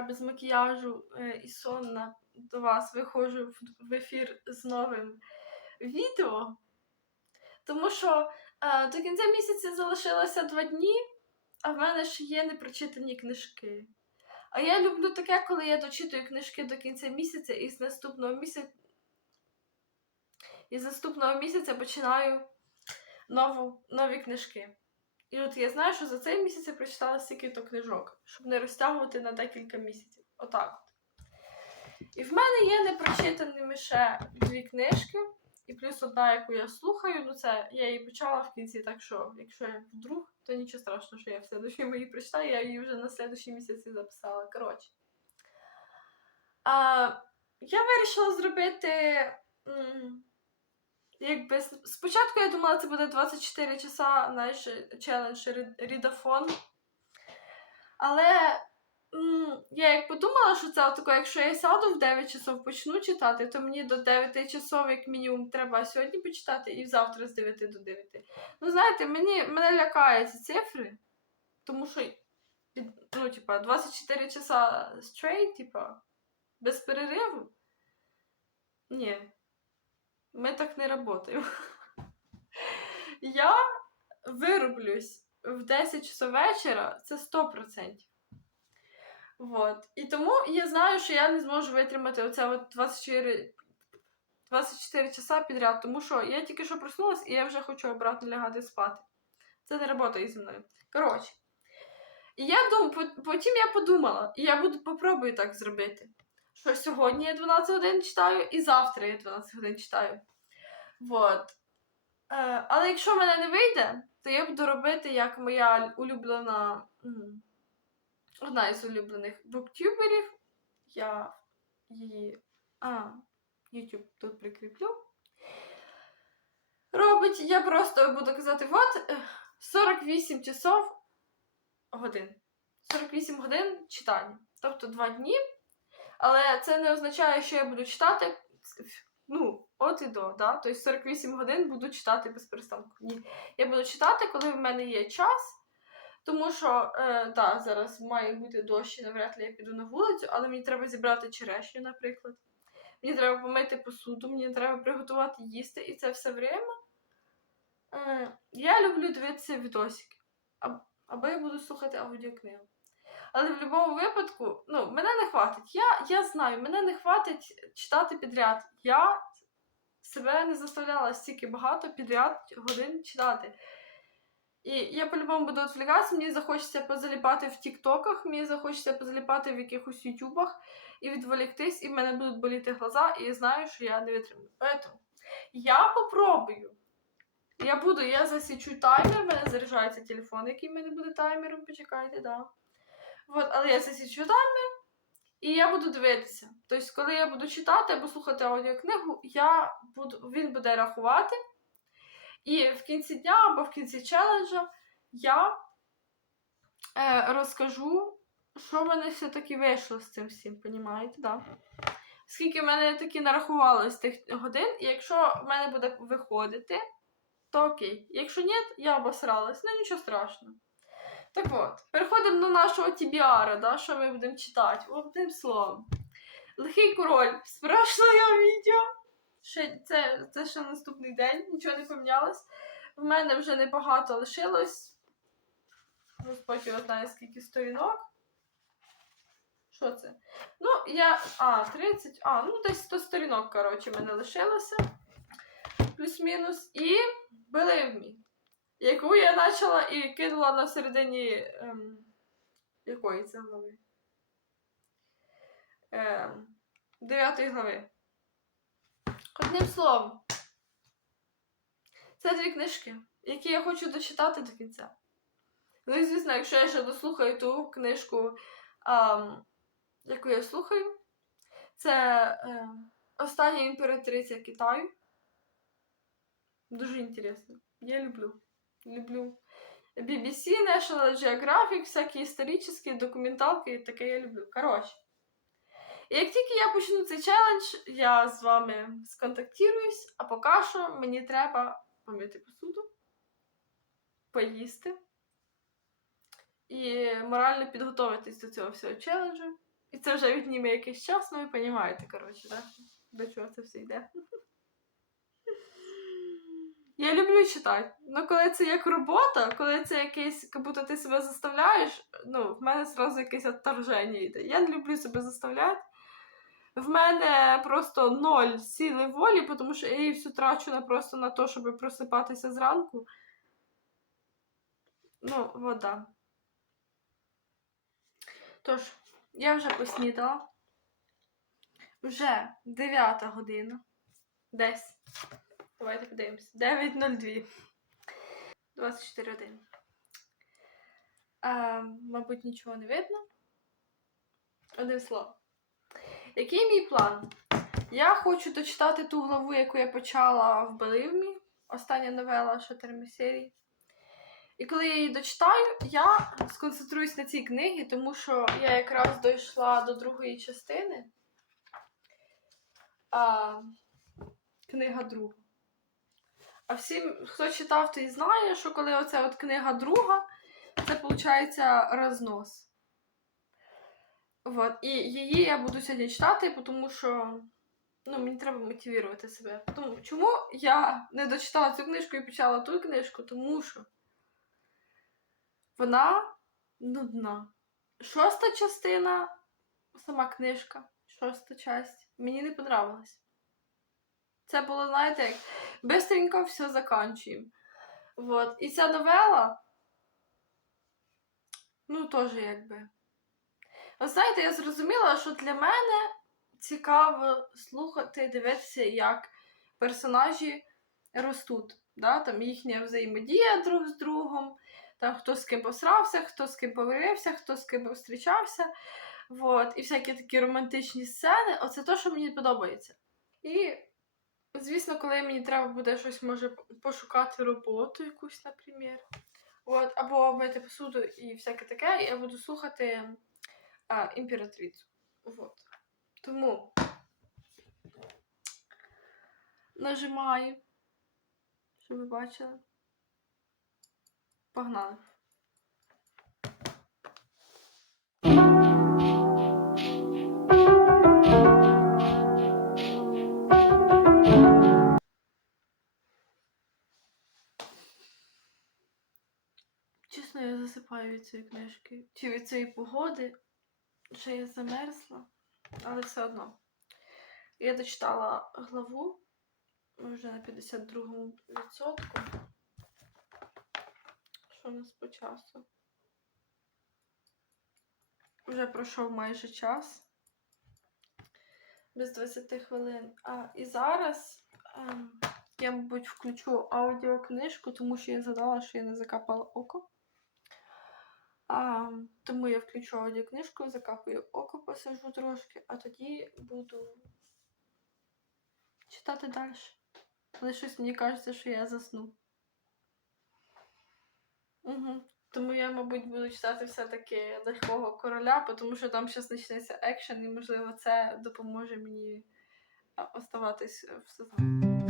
я без макіяжу е, і сонна до вас виходжу в- ефір з новим відео. Тому що е, до кінця місяця залишилося два дні, а в мене ще є непрочитані книжки. А я люблю таке, коли я дочитую книжки до кінця місяця і з наступного місяця. І з наступного місяця починаю нову, нові книжки. І от я знаю, що за цей місяць я прочитала стільки-то книжок, щоб не розтягувати на декілька місяців. Отак от. І в мене є непрочитаними ще дві книжки, і плюс одна, яку я слухаю. Ну, це я її почала в кінці, так що, якщо я вдруг, то нічого страшного, що я в следующому її прочитаю, я її вже на следующий місяць і записала. Коротше. А, я вирішила зробити. м, Якби спочатку я думала, це буде 24 часа знаєш, челендж рідафон. Але м, я як подумала, що це отако, якщо я сяду в 9 часов почну читати, то мені до 9 часов, як мінімум, треба сьогодні почитати і завтра з 9 до 9. Ну, знаєте, мені мене лякають ці цифри, тому що ну, типа, 24 часа straight, типа, без перериву. Ні. Ми так не працюємо. Я вирублюсь в 10 часов вечора, це 100%. Вот. І тому я знаю, що я не зможу витримати оце от 24, 24 часа підряд, тому що я тільки що проснулась і я вже хочу обратно лягати спати. Це не працює зі мною. Коротше. І я дум, потім я подумала, і я буду попробую так зробити. Що сьогодні я 12 годин читаю, і завтра я 12 годин читаю. Вот. Е, але якщо мене не вийде, то я буду робити як моя улюблена. Одна із улюблених буктюберів. Я її. А, YouTube тут прикріплю. Робить, я просто буду казати, от е, 48 часов годин. 48 годин читання. Тобто 2 дні. Але це не означає, що я буду читати. Ну, от і до, да? Тобто 48 годин буду читати без перестанку. Ні. Я буду читати, коли в мене є час. Тому що, е, да, зараз має бути дощ, і навряд ли я піду на вулицю, але мені треба зібрати черешню, наприклад. Мені треба помити посуду, мені треба приготувати їсти, і це все время. Е, я люблю дивитися відосики. Або я буду слухати аудіокнигу. Але в будь-якому випадку, ну, мене не хватить. Я, я знаю, мене не хватить читати підряд. Я себе не заставляла стільки багато підряд годин читати. І я по-любому буду відвлікатися, мені захочеться позаліпати в Тіктоках, мені захочеться позаліпати в якихось Ютубах і відволіктись, і в мене будуть боліти глаза, і я знаю, що я не витримаю. Поэтому я попробую. Я буду, я засічу таймер, в мене заряджається телефон, який в мене буде таймером, почекайте, да. Вот, але я засічу таймер, і я буду дивитися. Тобто, коли я буду читати або слухати аудіокнигу, я буду, він буде рахувати. І в кінці дня або в кінці челенджа я е, розкажу, що в мене все-таки вийшло з цим всім, понімаєте, да? Скільки в мене таки нарахувалось тих годин, і якщо в мене буде виходити, то окей. Якщо ні, я обосралась, ну нічого страшного. Так от, переходимо до нашого тібіара, да, що ми будемо читати. Одним словом. Лихий король з прошлого відео. Ще, це, це ще наступний день, нічого не помінялось. В мене вже небагато лишилось. Господь його знає, скільки сторінок. Що це? Ну, я. А, 30. А, ну десь 100 сторінок, коротше, мене лишилося. Плюс-мінус. І Believe яку я почала і кинула на середині. Ем, якої це глави? Ем, дев'ятої глави. Одним словом, це дві книжки, які я хочу дочитати до кінця. Ну і звісно, якщо я ще дослухаю ту книжку, ем, яку я слухаю, це е, Остання імператриця Китаю. Дуже інтересно. Я люблю. Люблю. BBC, National Geographic, всякі історичні документалки, таке я люблю. Коротше. І як тільки я почну цей челендж, я з вами сконтактуюсь, а поки що мені треба помити посуду, поїсти і морально підготуватись до цього всього челенджу. І це вже відніме якийсь час, ну ви розумієте, коротше, да? до чого це все йде. Я люблю читати. Ну, коли це як робота, коли це якийсь, як будто ти себе заставляєш, ну, в мене зразу якесь отторження йде. Я не люблю себе заставляти. В мене просто ноль сили волі, тому що я її всю трачу на просто на те, щоб просипатися зранку. Ну, вода. Тож, я вже поснідала. Вже 9 година. Десь. Давайте подивимось. 9.02. 24 години. А, мабуть, нічого не видно. Одним словом. Який мій план? Я хочу дочитати ту главу, яку я почала в Беливмі. Остання новела чотирми серії. І коли я її дочитаю, я сконцентруюсь на цій книгі, тому що я якраз дійшла до другої частини. А, книга друга. А всім, хто читав, той знає, що коли оця от книга друга, це виходить рознос. Вот. І її я буду сьогодні читати, тому що ну, мені треба мотивувати себе. Тому, чому я не дочитала цю книжку і почала ту книжку? Тому що вона нудна. Шоста частина, сама книжка, шоста часть, мені не понравилась. Це було, знаєте, як бистренько все заканчуємо. Вот. І ця новела, ну, теж якби. Ви знаєте, я зрозуміла, що для мене цікаво слухати, дивитися, як персонажі ростуть. Да? Там їхня взаємодія друг з другом, там хто з ким посрався, хто з ким помирився, хто з ким зустрічався. Вот. І всякі такі романтичні сцени, оце те, що мені подобається. І, звісно, коли мені треба буде щось, може, пошукати роботу якусь, наприклад. От, або мити посуду і всяке таке, я буду слухати а, імператрицю. Вот. Тому нажимаю, щоб ви бачили. Погнали. Засипаю від цієї книжки. Чи від цієї погоди. Ще я замерзла, але все одно. Я дочитала главу вже на 52-му відсотку. Що у нас по часу? Вже пройшов майже час. Без 20 хвилин. А, і зараз ем, я, мабуть, включу аудіокнижку, тому що я задала, що я не закапала око. А, тому я включу аудіокнижку, закапую око, посижу трошки, а тоді буду читати далі. Але щось мені кажеться, що я засну. Угу. Тому я, мабуть, буду читати все-таки легкого короля, тому що там зараз почнеться екшен, і, можливо, це допоможе мені оставатись в сезоні.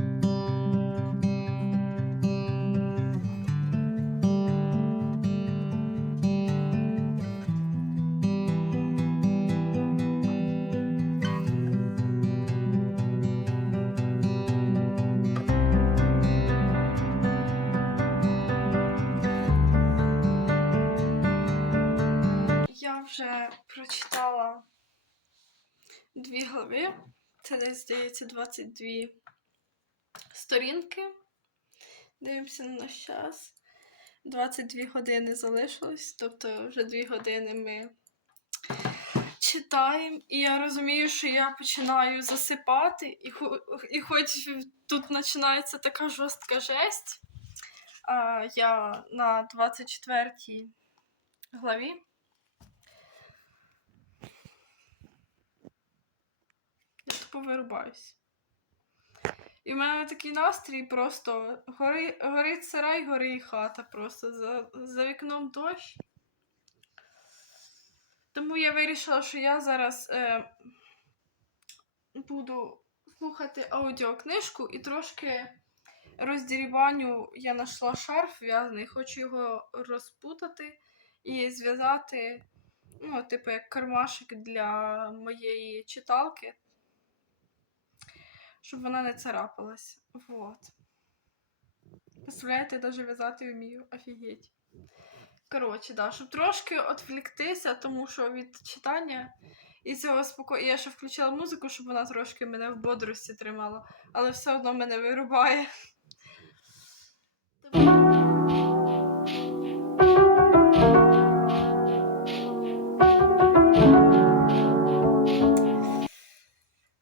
Вже прочитала дві глави. Це десь, здається, 22 сторінки. Дивимося на наш час. 22 години залишилось, тобто вже 2 години ми читаємо. І я розумію, що я починаю засипати, і, і хоч тут починається така жорстка жесть, а я на 24 главі. Я тупо вирубаюсь. І в мене такий настрій просто гори, горить сарай, горить хата просто. За, за вікном дощ. Тому я вирішила, що я зараз е, буду слухати аудіокнижку і трошки роздірібаню я знайшла шарф в'язаний, хочу його розпутати і зв'язати, ну, типу, як кармашик для моєї читалки, щоб вона не царапалась. Вот. Представляєте, я навіть в'язати вмію. Офігеть. Коротше, да, щоб трошки відвліктися, тому що від читання і цього спокою. Я ще включила музику, щоб вона трошки мене в бодрості тримала, але все одно мене вирубає.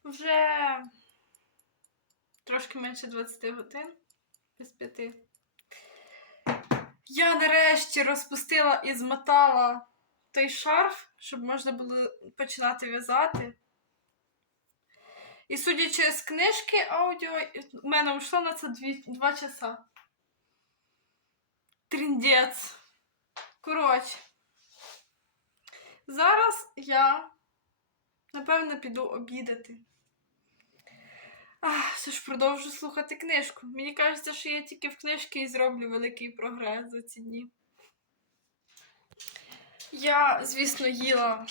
Вже трошки менше 20 годин без п'яти. Я нарешті розпустила і змотала той шарф, щоб можна було починати в'язати. І судячи з книжки аудіо, у мене йшло на це дві, два часа. Тріндець. Коротше. Зараз я, напевно, піду обідати. Ах, все ж продовжу слухати книжку. Мені кажеться, що я тільки в книжки і зроблю великий прогрес за ці дні. Я, звісно, їла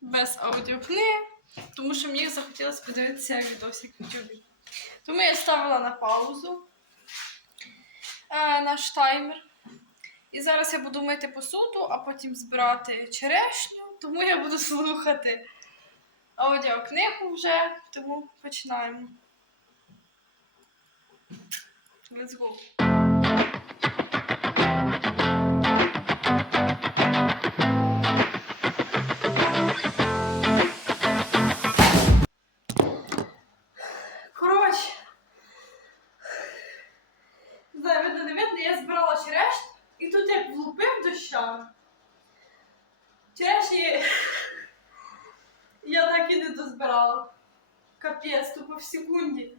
без аудіокниги, тому що мені захотілося подивитися відосик в YouTube. Тому я ставила на паузу е, наш таймер. І зараз я буду мити посуду, а потім збирати черешню, тому я буду слухати аудіокнигу вже, тому починаємо. Let's go. В секунді.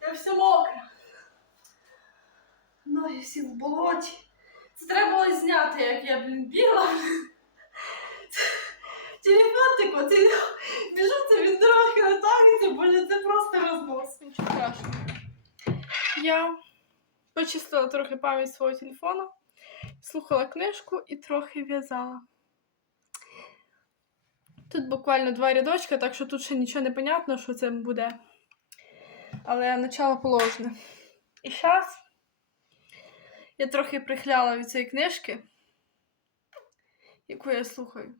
Я вся мокра. Ноги всі в болоті. Це треба було зняти, як я, блін, бігла. Телефон тако, ти біжу, це він трохи натагнеться, боже, це просто рознос. Нічого страшного. Я почистила трохи пам'ять свого телефона, слухала книжку і трохи в'язала. Тут буквально два рядочка, так що тут ще нічого не понятно, що це буде. Але начало положене. І зараз я трохи прихляла від цієї книжки, яку я слухаю.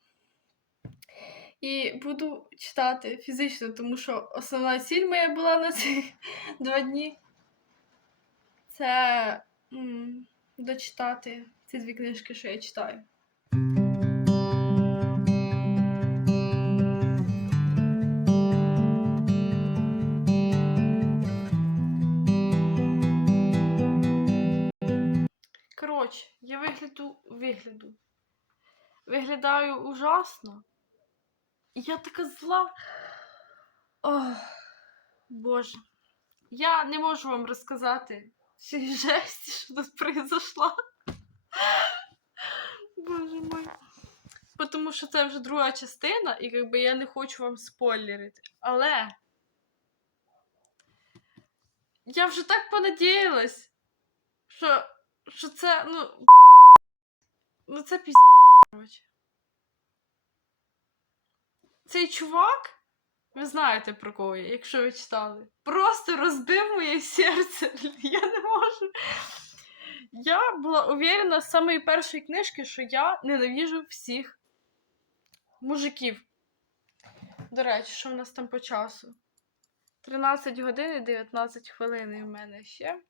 І буду читати фізично, тому що основна ціль моя була на ці два дні. Це м, дочитати ці дві книжки, що я читаю. Коротше, я вигляду, вигляду. Виглядаю ужасно. І я така зла. Ох, Боже. Я не можу вам розказати всі жесті, що тут произошла. Боже мой. Тому що це вже друга частина, і якби я не хочу вам спойлерити. Але я вже так понадіялась, що, що це, ну. Ну це пізд. Цей чувак, ви знаєте про кого я, якщо ви читали, просто розбив моє серце. Я не можу. Я була уверена з самої першої книжки, що я ненавіжу всіх мужиків. До речі, що в нас там по часу? 13 годин і 19 хвилин в мене ще.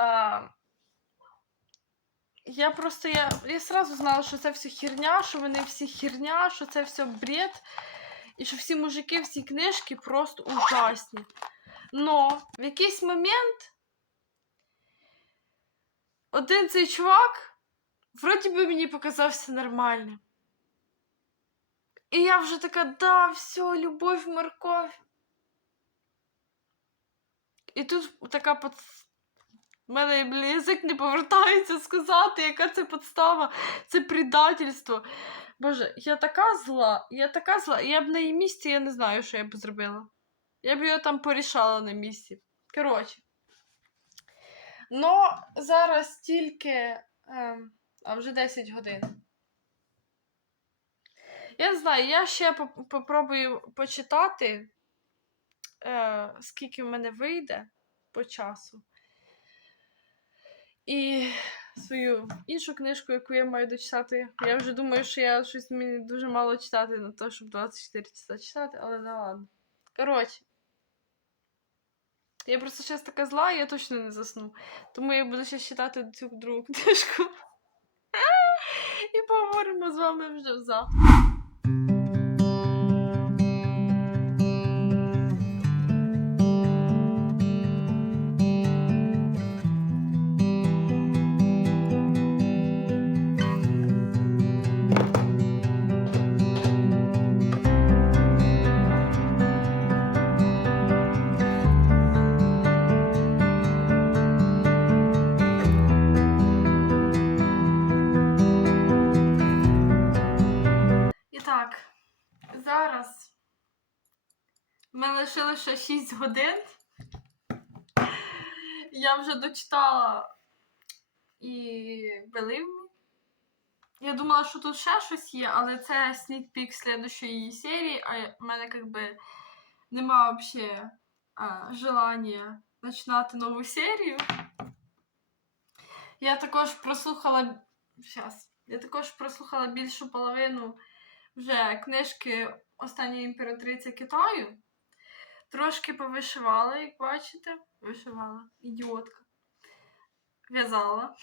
А, я просто я, я сразу знала, що це все херня, що вони всі херня, що це все бред, і що всі мужики, всі книжки просто ужасні. Но в якийсь момент один цей чувак вроді би мені показався нормальним. І я вже така, да, все, любов, морковь. І тут така. У мене язик не повертається сказати, яка це подстава, це предательство. Боже, я така зла, я така зла. Я б на її місці, я не знаю, що я б зробила. Я б його там порішала на місці. Коротше. Но зараз тільки ем, а вже 10 годин. Я не знаю, я ще поп- попробую почитати, е, скільки в мене вийде по часу. І свою іншу книжку, яку я маю дочитати. Я вже думаю, що я щось мені дуже мало читати на те, щоб 24 часа читати, але не ладно. Коротше. Я просто зараз така зла, я точно не засну. Тому я буду ще читати цю другу книжку. І поговоримо з вами вже завтра. Лишилося 6 годин. Я вже дочитала і Believe Me. Я думала, що тут ще щось є, але це sneak peek слідущої серії, а в мене якби нема взагалі желання починати нову серію. Я також прослухала. Щас. Я також прослухала більшу половину вже книжки Остання імператриця Китаю. Трошки повишивала, як бачите. Вишивала. Ідіотка. В'язала.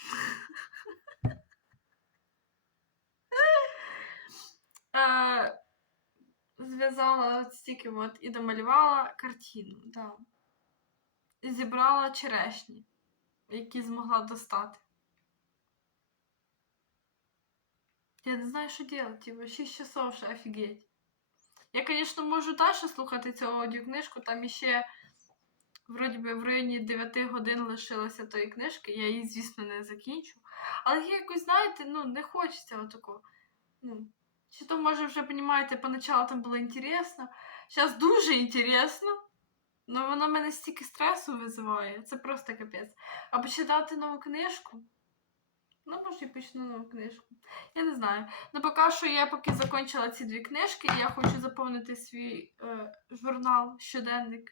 Е, Зв'язала от стільки от і домалювала картину. Да. І зібрала черешні, які змогла достати. Я не знаю, що делать, типа 6 часов ще офігеть. Я, звісно, можу далі слухати цю аудіокнижку, там іще вроді би в районі 9 годин лишилося тої книжки, я її, звісно, не закінчу. Але я якось, знаєте, ну, не хочеться отако. Ну, чи то, може, вже розумієте, поначалу там було інтересно. Зараз дуже інтересно. Ну, воно мене стільки стресу визиває. Це просто капець. А почитати нову книжку. Ну, може, і почну нову книжку. Я не знаю. Ну, поки що я поки закінчила ці дві книжки, я хочу заповнити свій е, журнал, щоденник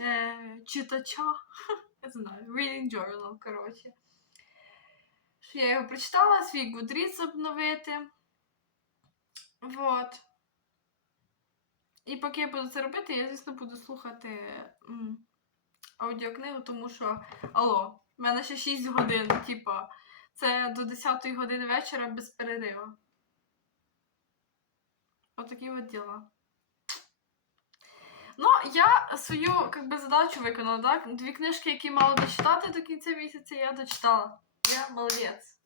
е, читача. Я знаю, reading journal, коротше. Що я його прочитала, свій Goodreads обновити. Вот. І поки я буду це робити, я, звісно, буду слухати м, аудіокнигу, тому що, алло, в мене ще 6 годин, типа. Це до 10 години вечора без перерива. Отакі от діла. Ну, я свою как би, задачу виконала, так? Дві книжки, які мала дочитати до кінця місяця, я дочитала. Я молодець.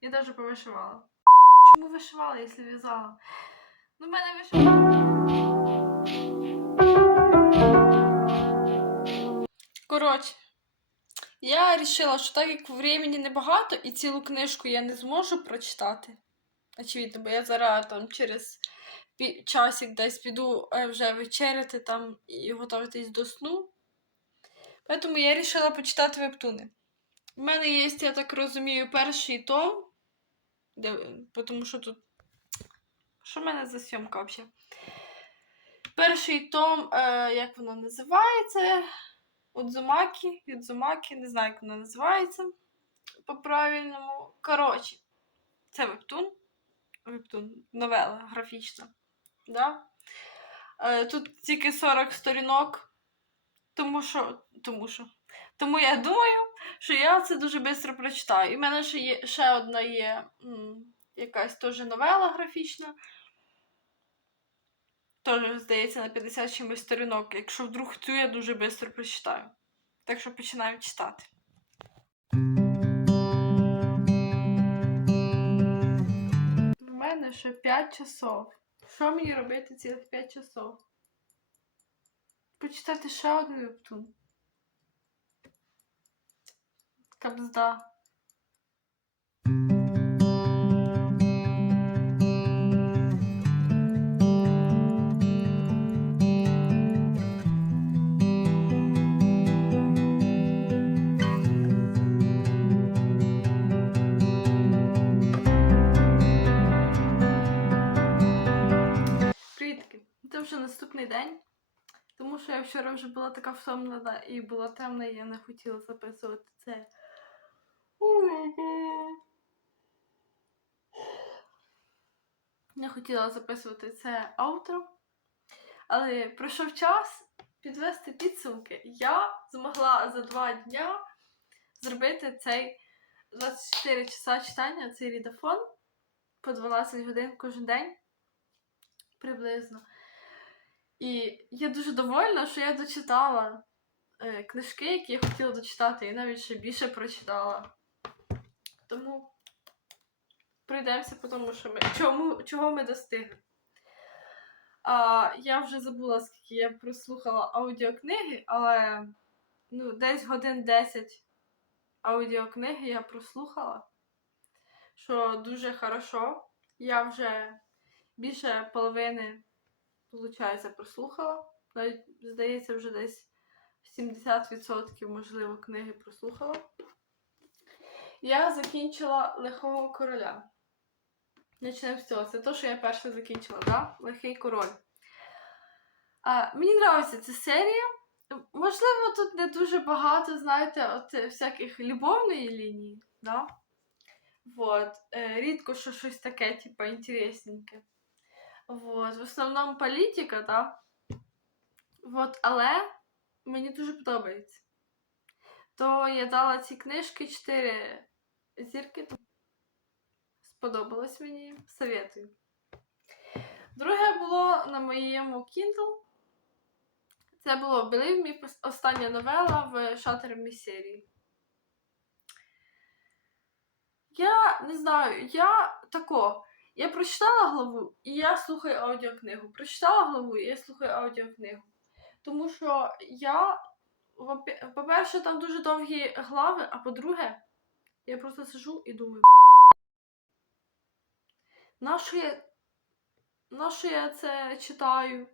І навіть повишивала. Чому вишивала, якщо в'язала? Ну, в мене вишивала. Коротше. Я вирішила, що так як времени небагато і цілу книжку я не зможу прочитати. Очевидно, бо я зараз там через часик десь піду вже вечеряти там і готуватись до сну. Тому я вирішила почитати вебтуни. У мене є, я так розумію, перший том. Де, тому що тут. Що в мене за сьомка взагалі? Перший том, е, як воно називається? Удзумакі, Юдзумакі, не знаю, як воно називається по-правильному. Коротше, це вебтун. Вебтун, новела графічна. Да? Е, тут тільки 40 сторінок, тому що. Тому що. Тому я думаю, що я це дуже швидко прочитаю. І в мене ще є ще одна є м, якась теж новела графічна. Теж, здається, на 50 чимось сторінок. Якщо вдруг цю я дуже швидко прочитаю. Так що починаємо читати. В мене ще 5 часов. Що мені робити цілих 5 часов? Почитати ще один вебтун. Кабзда. Вчора вже була така втомлена і було темно, і я не хотіла записувати це. Не хотіла записувати це аутро. Але пройшов час підвести підсумки. Я змогла за два дня зробити цей 24 часа читання, цей рідафон по 12 годин кожен день приблизно. І я дуже довольна, що я дочитала е, книжки, які я хотіла дочитати, і навіть ще більше прочитала. Тому пройдемося по тому, що ми, чому, чого ми достигли. А, я вже забула, скільки я прослухала аудіокниги, але ну, десь годин 10 аудіокниги я прослухала, що дуже хорошо. Я вже більше половини, виходить, прослухала. Навіть, здається, вже десь 70% можливо книги прослухала. Я закінчила лихого короля. Почнемо з цього. Це те, що я перше закінчила, да? Лихий король. А, мені подобається ця серія. Можливо, тут не дуже багато, знаєте, от всяких любовної лінії, да? Вот. Е, рідко що щось таке, типа, інтересненьке. Вот. В основному політика, да? Вот. Але мені дуже подобається. То я дала ці книжки 4 зірки. Сподобалось мені. Советую. Друге було на моєму Kindle. Це було Believe Me, остання новела в шатерній серії. Я не знаю, я тако. Я прочитала главу і я слухаю аудіокнигу. Прочитала главу і я слухаю аудіокнигу. Тому що я, по-перше, там дуже довгі глави, а по-друге, я просто сижу і думаю. Нащо я, нащо я це читаю?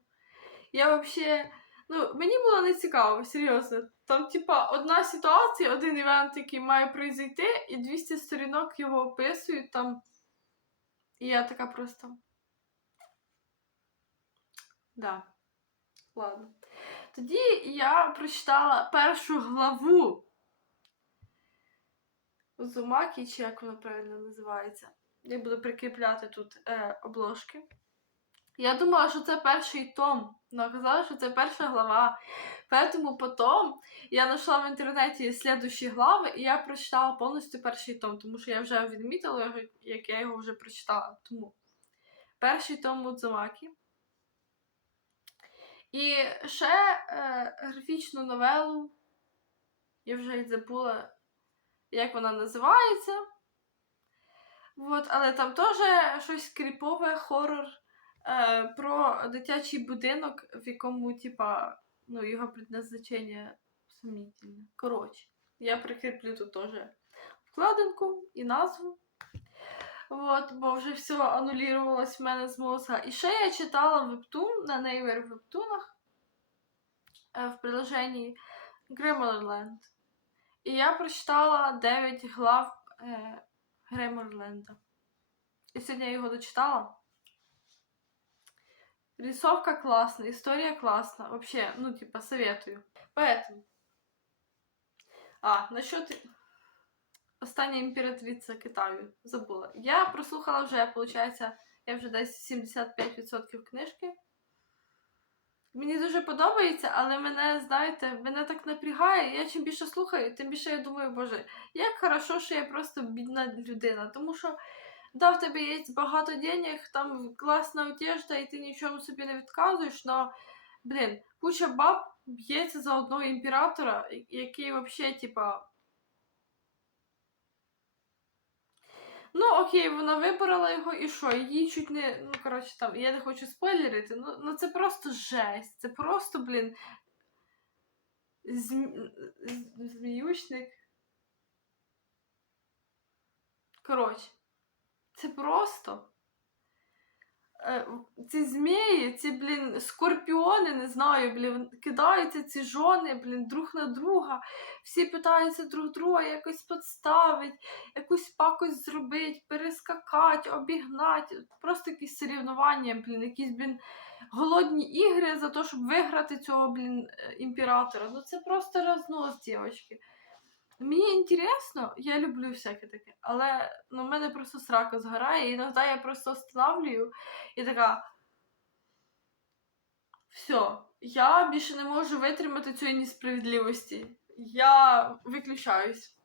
Я взагалі. Ну, мені було не цікаво, серйозно. Там, типа, одна ситуація, один івент, який має произойти, і 200 сторінок його описують там. І я така просто. Да. Ладно. Тоді я прочитала першу главу Узумакі, чи як воно правильно називається. Я буду прикріпляти тут е, обложки. Я думала, що це перший том, але оказалось, що це перша глава. Поэтому потім я знайшла в інтернеті слідущі глави, і я прочитала повністю перший том, тому що я вже відмітила його, як я його вже прочитала. Тому перший том Мудзумакі. І ще е, графічну новелу. Я вже й забула, як вона називається. Вот, але там теж щось кріпове, хорор е, про дитячий будинок, в якому, типа, ну, його предназначення сумнітельне. Коротше, я прикріплю тут теж вкладинку і назву. Вот, бо вже все анулювалось в мене з мозга. І ще я читала вебтун на в вебтунах е, в приложенні Grammarland. І я прочитала 9 глав е, Греморленда. І сьогодні я його дочитала. Рисовка классная, история классная. Вообще, ну, типа, советую. Поэтому. А, насчет Остання імператриця Китаю. Забула. Я прослухала вже, виходить, я вже десь 75% книжки. Мені дуже подобається, але мене, знаєте, мене так напрягає. Я чим більше слухаю, тим більше я думаю, боже, як хорошо, що я просто бідна людина. Тому що да, в тебе є багато денег, там класна одежда, і ти нічому собі не відказуєш, но, блін, куча баб б'ється за одного імператора, який взагалі, типа. Ну, окей, вона вибрала його і що? Її чуть не. Ну, коротше, там, я не хочу спойлерити, ну, ну це просто жесть. Це просто, блін. Зм... Зміючник. Коротше, це просто. Е, Ці змії, ці, блін, скорпіони, не знаю, блін, кидаються ці жони, блін, друг на друга. Всі питаються друг друга якось підставити якусь пакость зробити, перескакати, обігнати. Просто якісь соревнування, блін, якісь, блін, голодні ігри за те, щоб виграти цього, блін, е, імператора. Ну це просто рознос, дівчатки. Мені інтересно, я люблю всяке таке, але ну, в мене просто срака згорає, і іноді я просто останавливаю і така. Все, я більше не можу витримати цієї несправедливості. Я виключаюсь.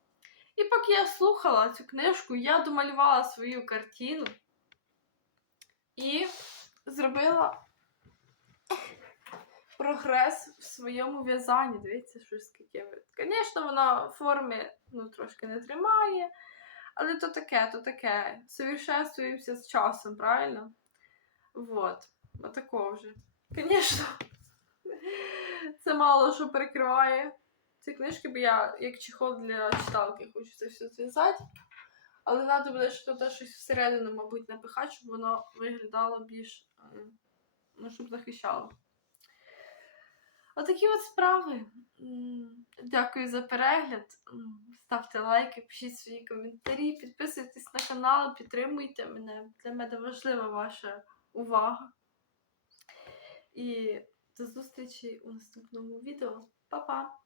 І поки я слухала цю книжку, я домалювала свою картину і зробила прогрес в своєму в'язанні. Дивіться, щось таке. Звісно, вона форми ну, трошки не тримає, але то таке, то таке. Совершенствуємося з часом, правильно? Вот. Отако вже. Звісно, це мало що перекриває ці книжки, бо я як чехол для читалки хочу це все зв'язати. Але треба буде що туди щось всередину, мабуть, напихати, щоб воно виглядало більш. е, Ну, щоб захищало. Отакі от справи. Дякую за перегляд. Ставте лайки, пишіть свої коментарі, підписуйтесь на канал, підтримуйте мене. Для мене важлива ваша увага. І до зустрічі у наступному відео. Па-па!